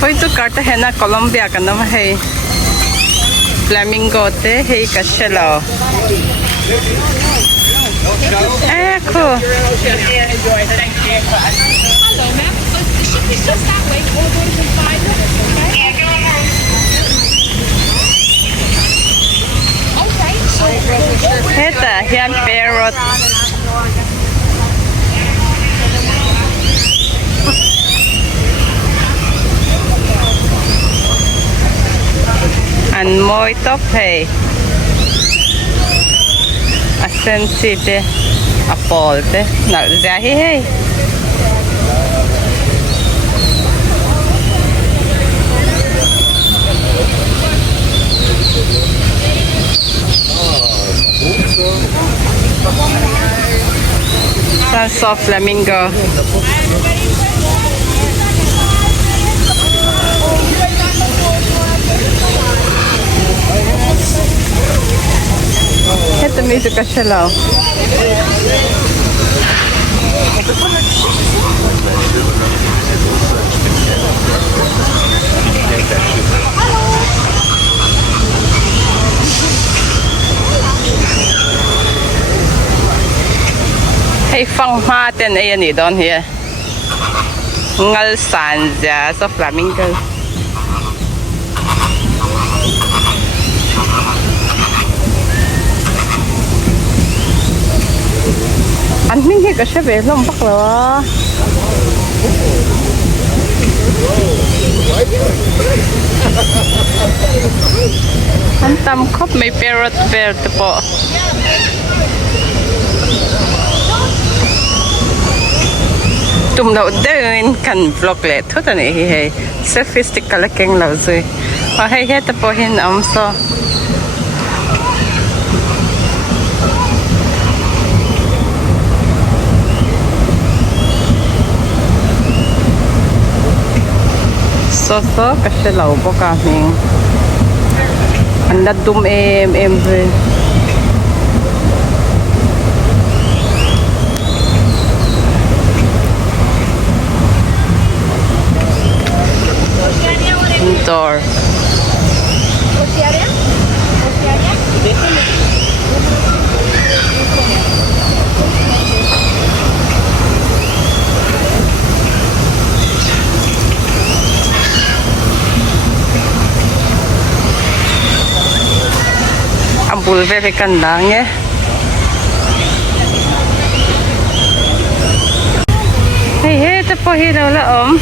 Bây giờ cả thế na Colombia cái nó hay flamingo thế hay cái shell. Cool. Hello, ma'am. The ship is just that way. All orders in 5 minutes, okay? Okay, so Hết à, hiện parrot. Ăn môi top hay. Asensi te, apol te, nal jahi hay. Sunsoft flamingo. Ito medyo kasyalaw. Hey, phang hoa tên ayan ni doon here. Ngal sanja sa flamingo. Anh mình thì có sẽ về lòng bắc rồi. Anh tâm khóc mấy parrot bear tập bộ. Tụm đầu đơn cần vlog lệ thôi này hay sophisticated là keng lâu rồi. Và hay hết tập bộ hình ống so. So kasi law po kami. Ang ladum em rin. Indoor. Ang very ganda niya. Hey, ito po hiraw laom.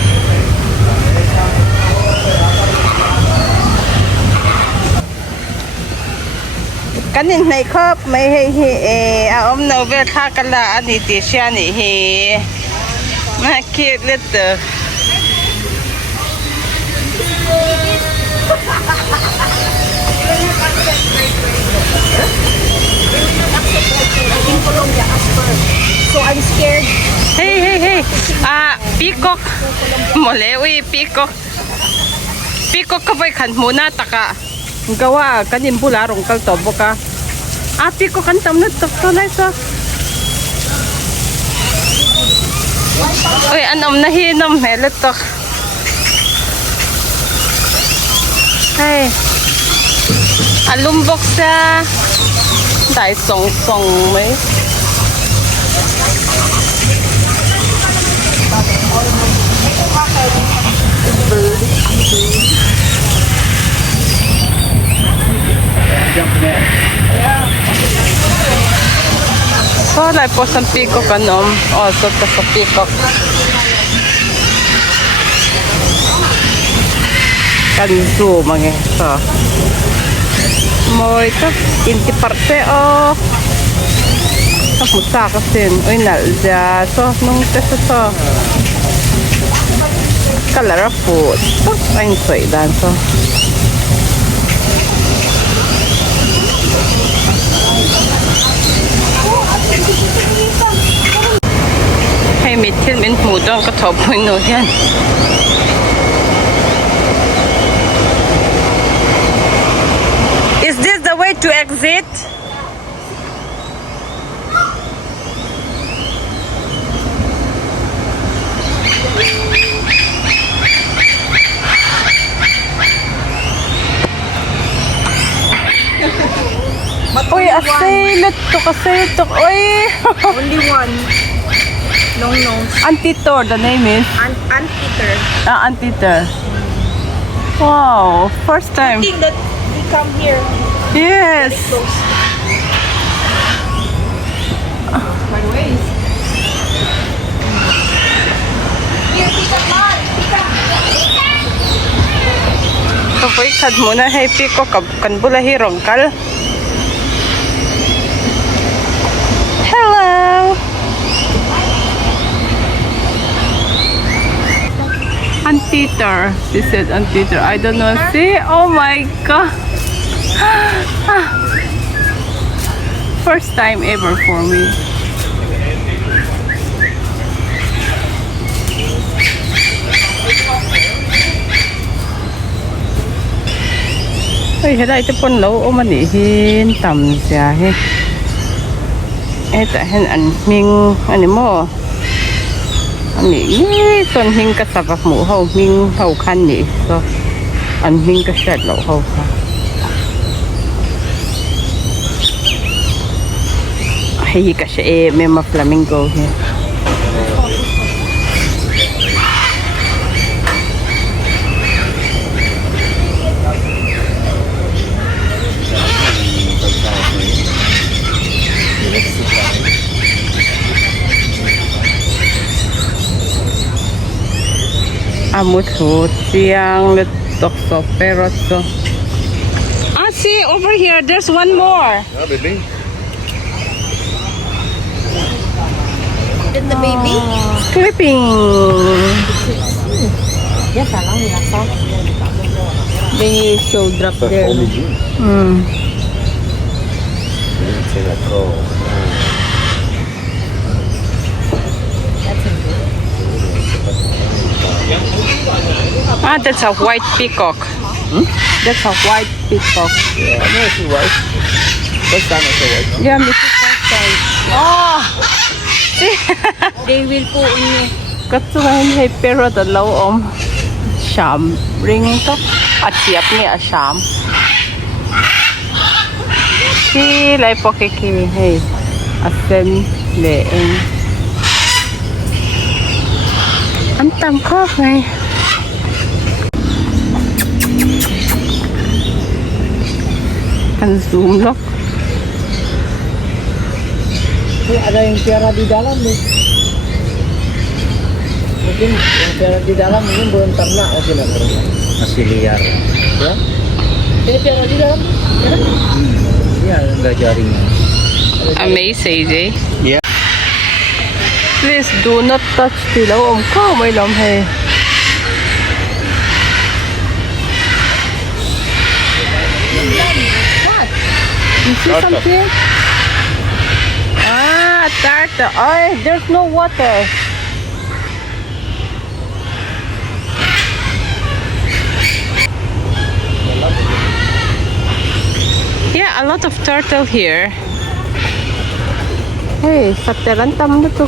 Kanin na ikop may aom novel kakala aniti siya ni cute little. So I'm scared. Hey. Peacock. Mole, uy, peacock. Peacock ka ba'y kan muna taka. Gawa, kanin bularong kaltobo ka. Peacock kan tam na tunay so. Uy, anom na hinom, heletok. Hey. Alumbok siya. Dahil song-song may. So, like po sa peacock anom. So, ito sa peacock. Kanzo, mga so. Mo ito, inti parte o. Kapusa kasi. Uy, nalja. So, nung tesa so. Kalara po. So, ayun so, ilan so. Hey, mitil min mudong katopoy no yan. Is this the way to exit? asay to kasay to. Oy. Only one. Long nose. Auntie Tor, the name is. And Peter. Auntie Tor. Wow, first time. I think that we come here Yes. close. My ways. Here, Tita Mar. Tita. Kapoy kad muna happy ko kan bulahi rongkal. Hello. Auntie Tor. She said Auntie Tor. I don't know. See? Oh my god. First time ever for me. Ôi, thế đây tôi pon lâu ôm anh hin tầm xia he. Ê tại hen anh mình anh mo. Anh ni son hin ka sabak mu ho mình hậu khăn ni so anh hin ka shat lo ho ka. Hay ka siya may ma flamingo he. Amut ho siyang letok so pero so. Ah, see over here there's one more. Yeah, baby. And the baby? Clipping. Yes, I know. Then you show drop there. Hmm. Ah, that's a white peacock. That's a white peacock. Yeah, I know it's white. First time I saw white. Yeah, Mrs. First time. Oh! They will put in you. Katsuhan hay pero dalaw Sham ring to. At siap ni a sham. Si lai po kiki hey. Asen leeng. Antam ko ngay. Kan zoom lock. Ada yang tiara di dalam nih. Mungkin yang tiara di dalam mungkin belum ternak mungkin masih liar. Ya? Ini tiara di dalam? Iya, enggak jaring. Amazing, eh? Yeah. Please do not touch the lawom ko. May lam hay. What? You see something? Ah, turtle. Oh, there's no water. Yeah, a lot of turtle here. Hey, sateran tam na to.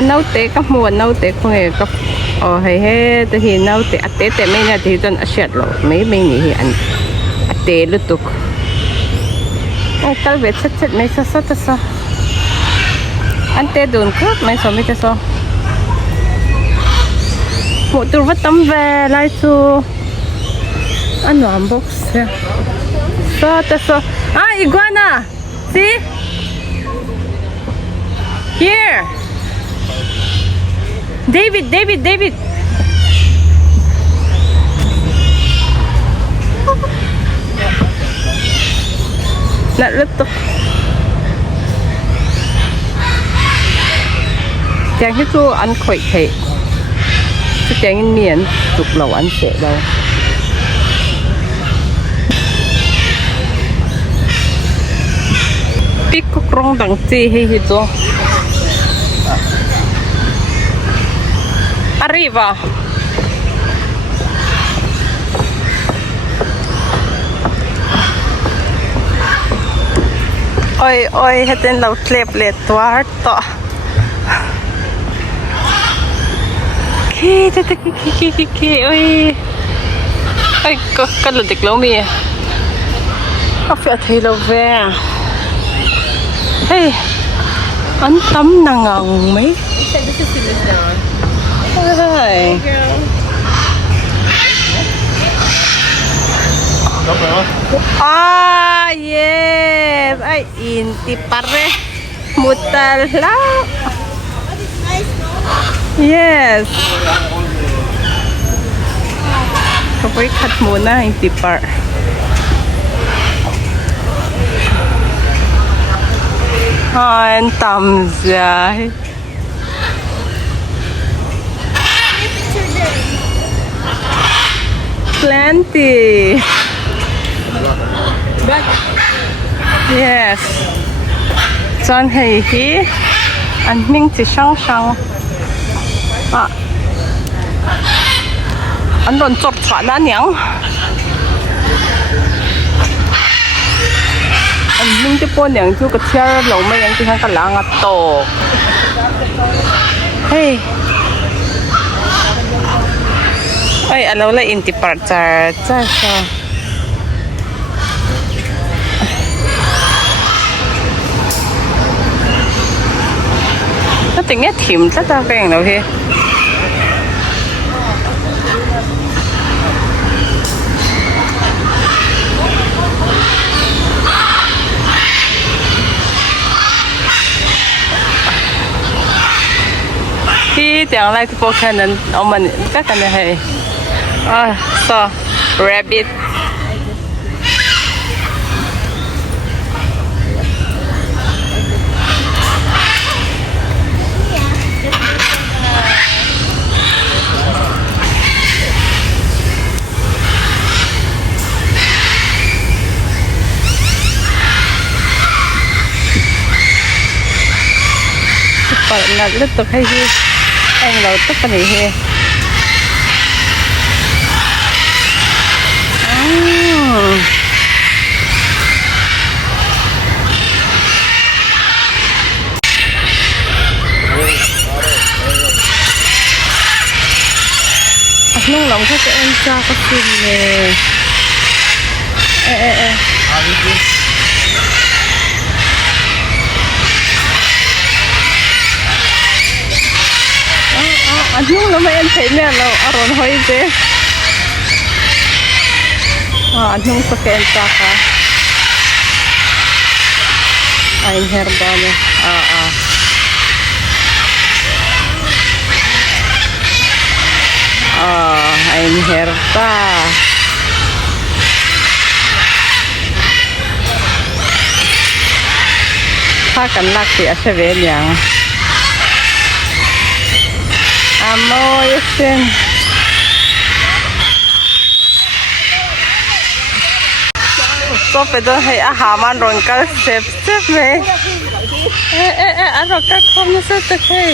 Anaw te ka mo anaw te ko eh ka. Oh hey hey te hinaw te ate te may na te ton asyat lo. May ni hi an ate lutuk. Ay talbet set may sa sa. Ante doon ko may so may so. Mo turva tambe lai su. Ano ang box ya? So. Ah, iguana. See? Here. David. Naglutok. Chàng cái cô ăn khỏe thể. Cái chàng miền tục lẩu ăn sẻ đâu. Peacock rong đằng chi hay gì đó. Arriva. Oi, heten lau klep let tuar to. Ki, oi. Ay, kaladik lang mi. Kafe at hello there. Hey, ang tam na ngang may. You said this is finished now. Ay. Ah, yes. Ay, inti pare. Mutala. Yes. Kapag cut muna, inti par. Ah, ang tamzay. Plenty. Yes. John Hei He. An Ming Ti Shang Shang. Ah. An Ron Chop Cha Na Niang. An Ming Ti Po Niang Chu Ka Chia Lo Mai Yang Ti Han Ka Lang A To. Hey. Ay, alaw la inti par char char sa. Nó tính nhất thím rất là cái ảnh đâu thế. Khi tiếng lại thì bộ khả năng ông mình các cái này hay. Ah, so rabbit. Bạn là rất tục hay hi. Anh lâu tất cả này hi. Nung lòng các em cha có phim nè. Anh nung lòng em thấy nè là aron hoy thế. Anh nung sa em cha ka. Ay herba nè. Ein herba. Phaกันลักสิอาเชเวนอย่างโมยเส้นก็ไปต้องให้อาหารมันร้อนกันเซฟไหมอร่อยกันคอมนะเสร็จเลย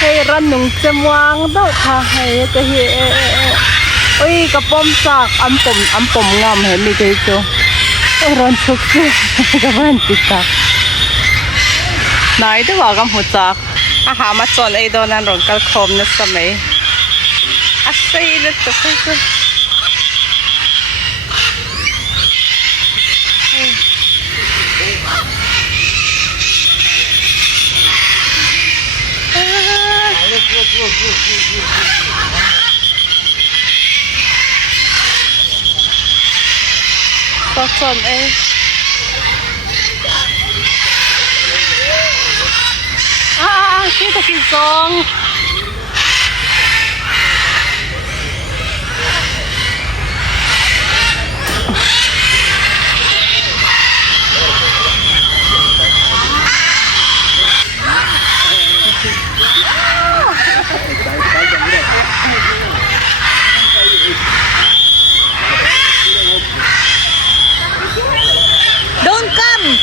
Hey, run nung semwang daw ta hey ka hi oi ka pom sak ampom ngam he mi kai to ron chuk chu ka ban ti sak nai to wa gam hu sak a ha ma chon ei do nan ron kal khom na samai a sei le to kai to Chọn ấy kia là cái song Don't come!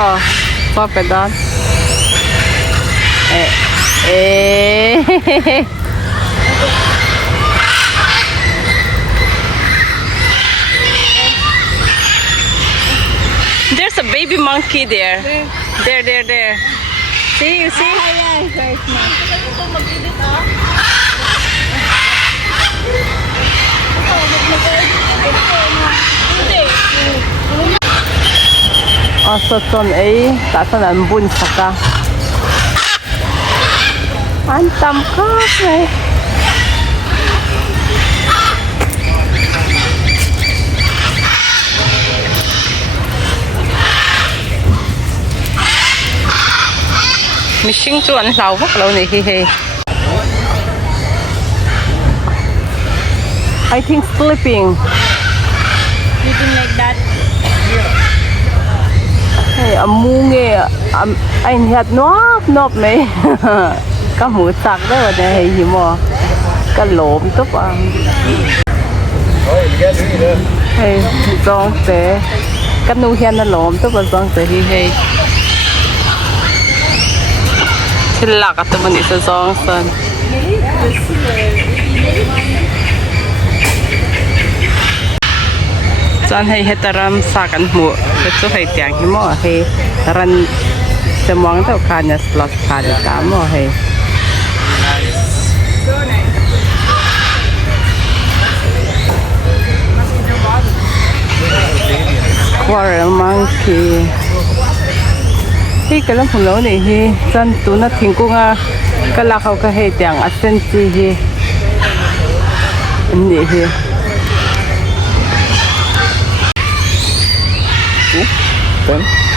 Stop it down. Eh. There's a baby monkey there. There. See, you see? Sa ton ay tatanan bun saka. Antam ka eh. Missing chu an lau vak lo ni hi. I think sleeping. Sleeping like that. Hey, amunge anh hiat nop mấy. Cá mũ sặc đó mà đây gì mà. Cá lộn tốt à. Hey, giòn té. Cá nu hian nó lộn tốt mà giòn té hi. Sila ka teman itu giòn san. Chan hay hetaram sakan mu betu hay tiang hi mo hay ran semang tau kanya slot kanya kamo hay squirrel monkey hi kalam pulo ni hi chan tu na thingku nga kala khau ka hay tiang asen chi hi ni hi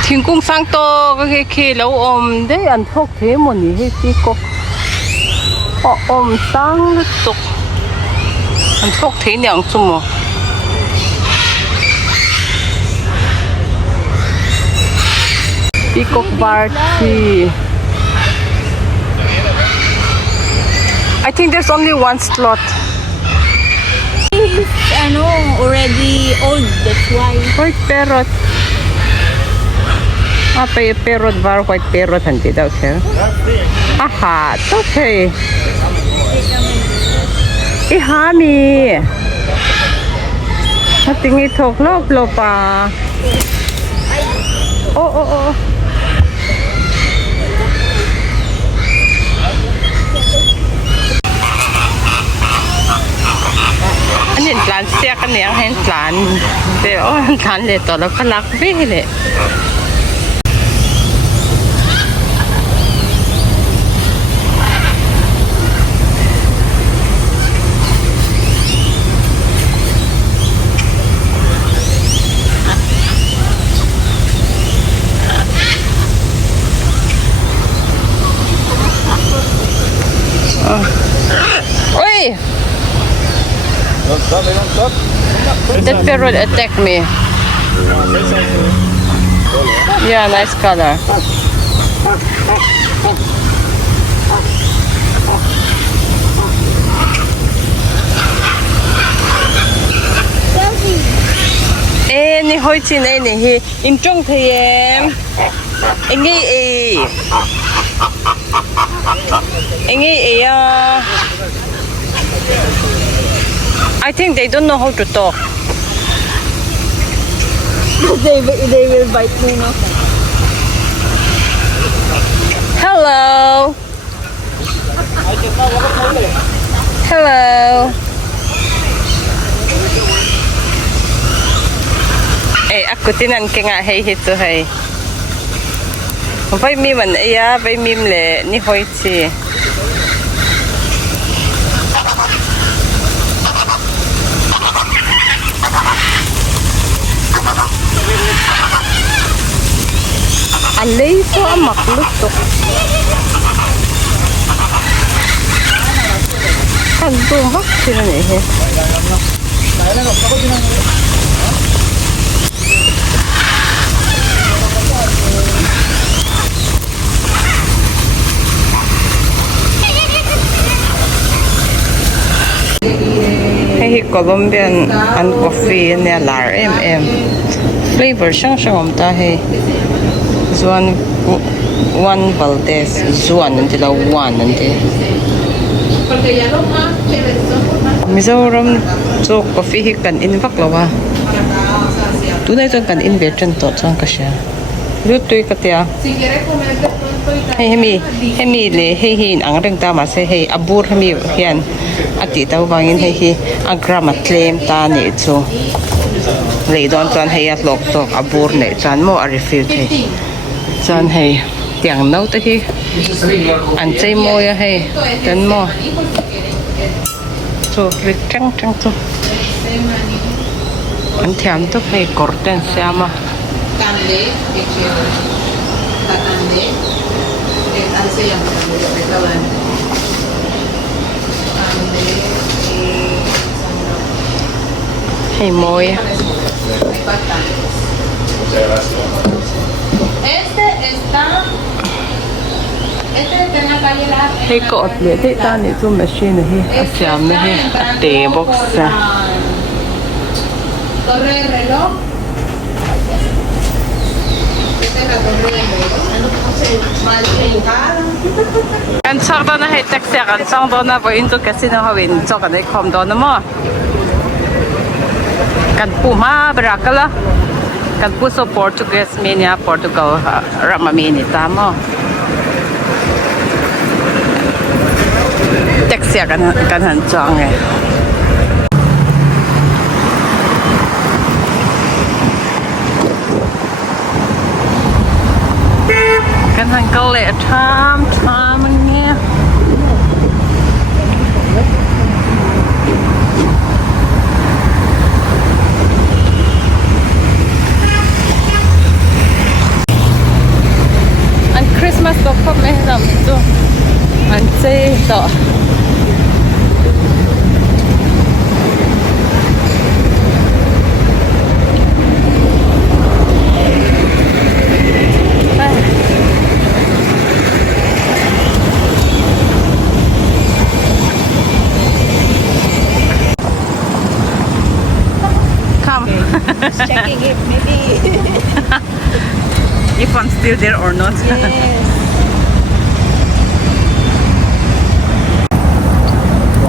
thiên cung sang to cái khi lâu ôm đấy ăn thuốc thế mà nhỉ hay tí cục họ ôm sang rất tục ăn thuốc thế nhàng chung mà tí cục party. I think there's only one slot. I know already old, that's why. White parrot. Parrot bar white parrot hanti daw siya. Aha, okay. Ihami. Nating itok lo pa. Oh. Anh nhìn plan xe cái này anh plan. Để anh plan để tao nó cái lắc về đấy. Oi! That parrot attacked me. Yeah, nice color. Ni hoi chi này nè hi in trong thì em nghĩ I think they don't know how to talk. They will bite me, no? Hello. Aku tinan ke nga hay hito hay. Bai mi man iya, bai mim le ni hoi chi. Alay so makluk to. Kan tumbak sila ni he. Hey, Colombian and coffee ni lar flavor siyang ta hey. Juan Valdez, Juan nila Juan nanti. Porque ya los más chéveres son por más Mizoram so coffee hi kan in vak lawa. para acá, o sea, si, Tu dai chon kan in ve chen to chang ka sha. Lu tui ka tia. si quieres comer de pronto y Hei hemi le hei hi ang reng ta ma se hei abur hemi hian ati tau wangin hei hi agrama claim ta ni chu. Lei don chuan hei a lok tok abur nei chan mo a refill thei. Chan hei tiang nau te hi an chei mo ya hei ten mo. So rik chang chang chu. An thiam to hei korten siama. cande, que chévere. La cande, así se llama el restaurante. Cande, Hei mo ya. hay bastantes. Este está en la calle La Hei ko at le te ta ni chu machine hi a siam na hi a te box sa. Torre de reloj. Esta es la torre de reloj. Mal pintada. Kan chak do na hei taxi kan chang do na in to casino hawin cho kan ei khom do na mo. Kan pu ma brakala. Kan pu so Portuguese mania Portugal ramamini ta mo. Taxi kan han chang e. Kan han kal le tham nghe. An Christmas ko khop me ram tu. An che to. Come. Checking if maybe. If I'm still there or not. Yes.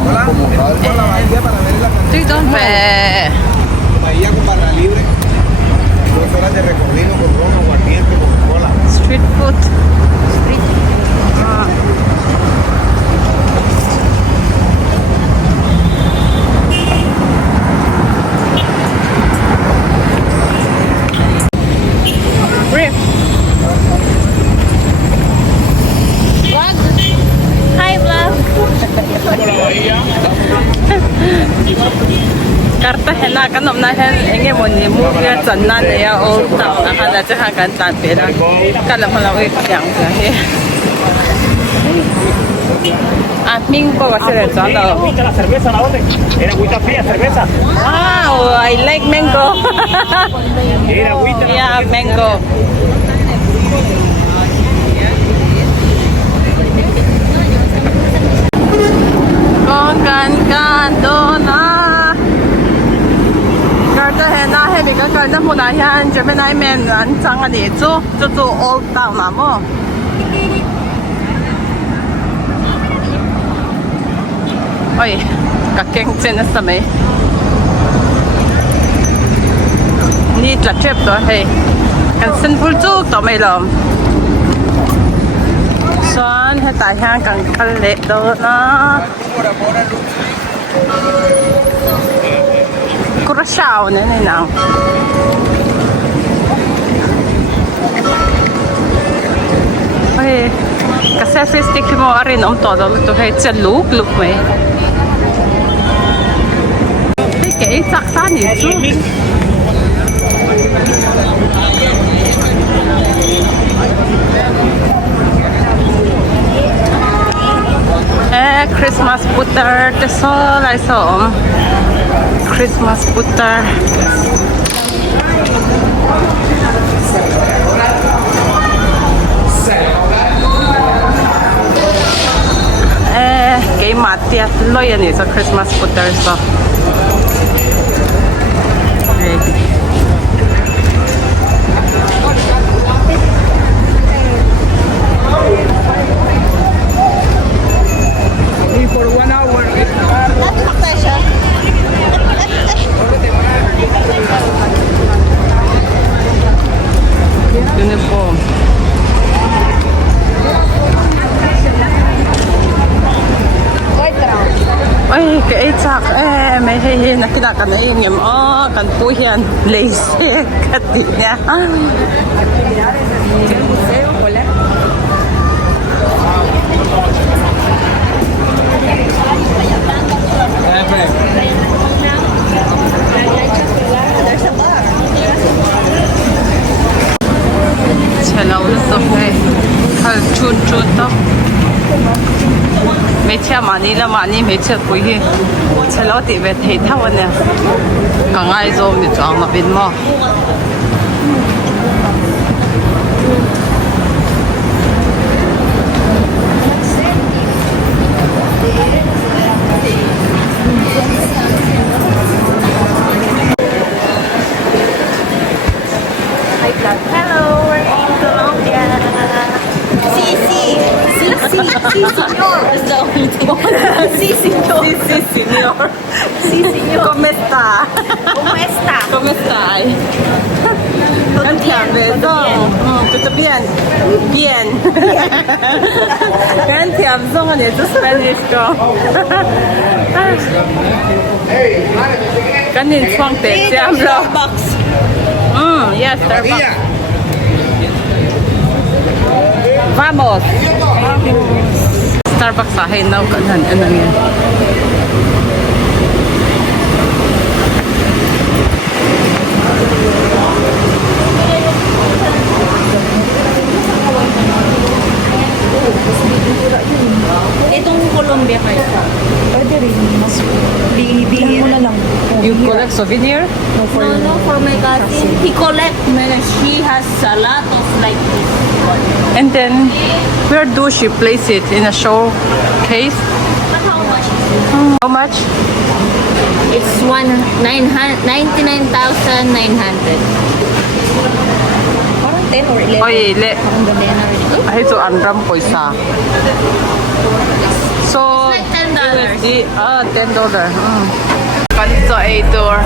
Hola, venimos por la bahía para ver la Tuy don về. bahía con barra libre, 2 horas de recorrido con ron, aguardiente, Coca-Cola. Street food. Ah. Rip. Vlog. Hi vlog. Cartagena kan om na hen enge moni mu ya chan na ne ya old town na kan la cha kan ta pe ra kan la phla oi kyang sa he a ming ko va ser chan da ¿La cerveza la orden? ¿Era agüita fría, cerveza? wow I like mango Era agüita. yeah mango con kan do na Cartagena he bi ka kan na mu na hian Gemini man an chang ani chu old town na mo oi ka keng chen na samay ni tla trip to hey kan sen ful chu to mai lom son he ta hian kan kal le do na Curaçao ne nei nang oi ka selfie stick mo arin om to do to he chen luk mai cái chắc ta nhỉ chú Christmas butter the so lại so Christmas butter cái mặt tiệt lôi anh ấy so Christmas butter so sak may hey nakita na yung kan po yan lazy katinya Chalaw na to chun to mấy cha mani là mani mấy cha quý hi cha lo ti về thấy thao nè cả ngày rồi mình chọn mà bên mò Hello, we're in Colombia. Sí, señor. Sí, señor. sí señor Sí, señor. ¿Cómo está? ¿Cómo está? ¿Cómo está? Todo bien. Bien. Kan tiam song anh es Spanish ko. Kan in chuang te tiam lo. Yes, Starbucks. Vamos. Starbucks sa hay now kanan ano yan. Itong Colombia kayo. Pwede rin. Mas bihir mo na lang. You collect souvenir? No, for my cousin. He collect. She has a lot of like this. And then, where do she place it? In a showcase? But how much is it? How much? It's 99,900. Parang 10 or 11. Oy, le. Parang gabi na rin ito. Ay, ito ang ram ko isa. So, It's like $10. USD, $10. Ganito ay door.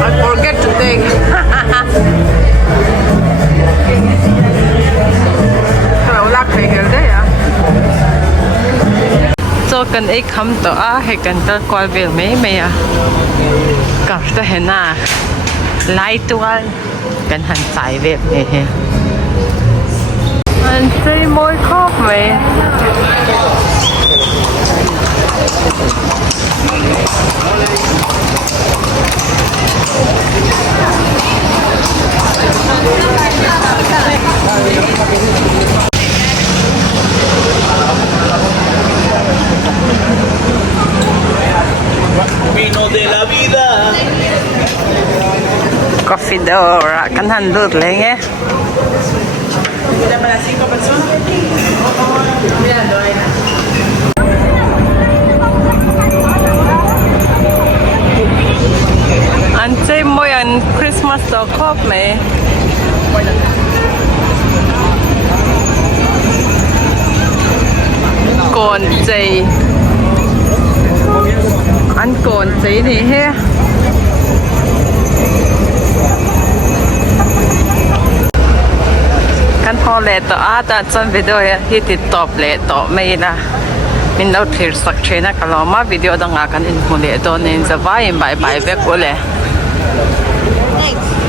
I forget to take. Wala kayo ganda ya. So kan ay kam to hay kan ta kwal vel may ka ta hena lai tual kan han sai vel he anh say môi khóc mày Vino de la vida. coffee door kan han lut lên nghe anh say môi anh Christmas đồ khóc mày còn gì anh còn gì thì he kanพอเลต่อแต่จนวิดีโอที่ติดต่อเลต่อไม่ละมินเราถือสักเชนะกันล้อมาวิดีโอดังอากันอินโมเลตัวนี้จะว่ายังบายเวกุเลย Thanks.